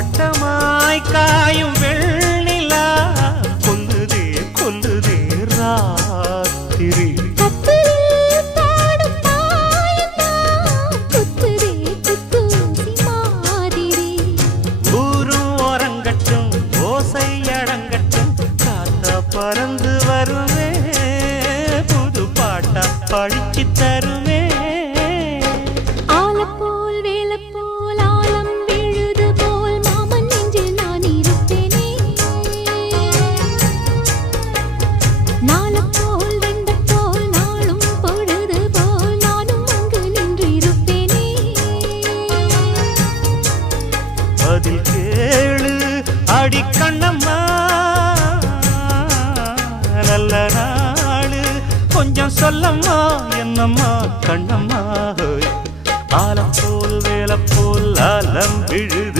வட்டமாய் காயும் வெண்ணிலா கொல்லுதே கொல்லுதே ராத்திரி ஊரும் ஓரங்கட்டும் ஓசை அடங்கட்டும் காத்தா பறந்து வருவே புது பாட்டா படிச்சு தருவே பதில் கேளு அடி கண்ணம்மா நல்ல நாளு கொஞ்சம் சொல்லம்மா என்னம்மா கண்ணம்மா ஆலம் போல் வேலை போல் ஆலம் விழுது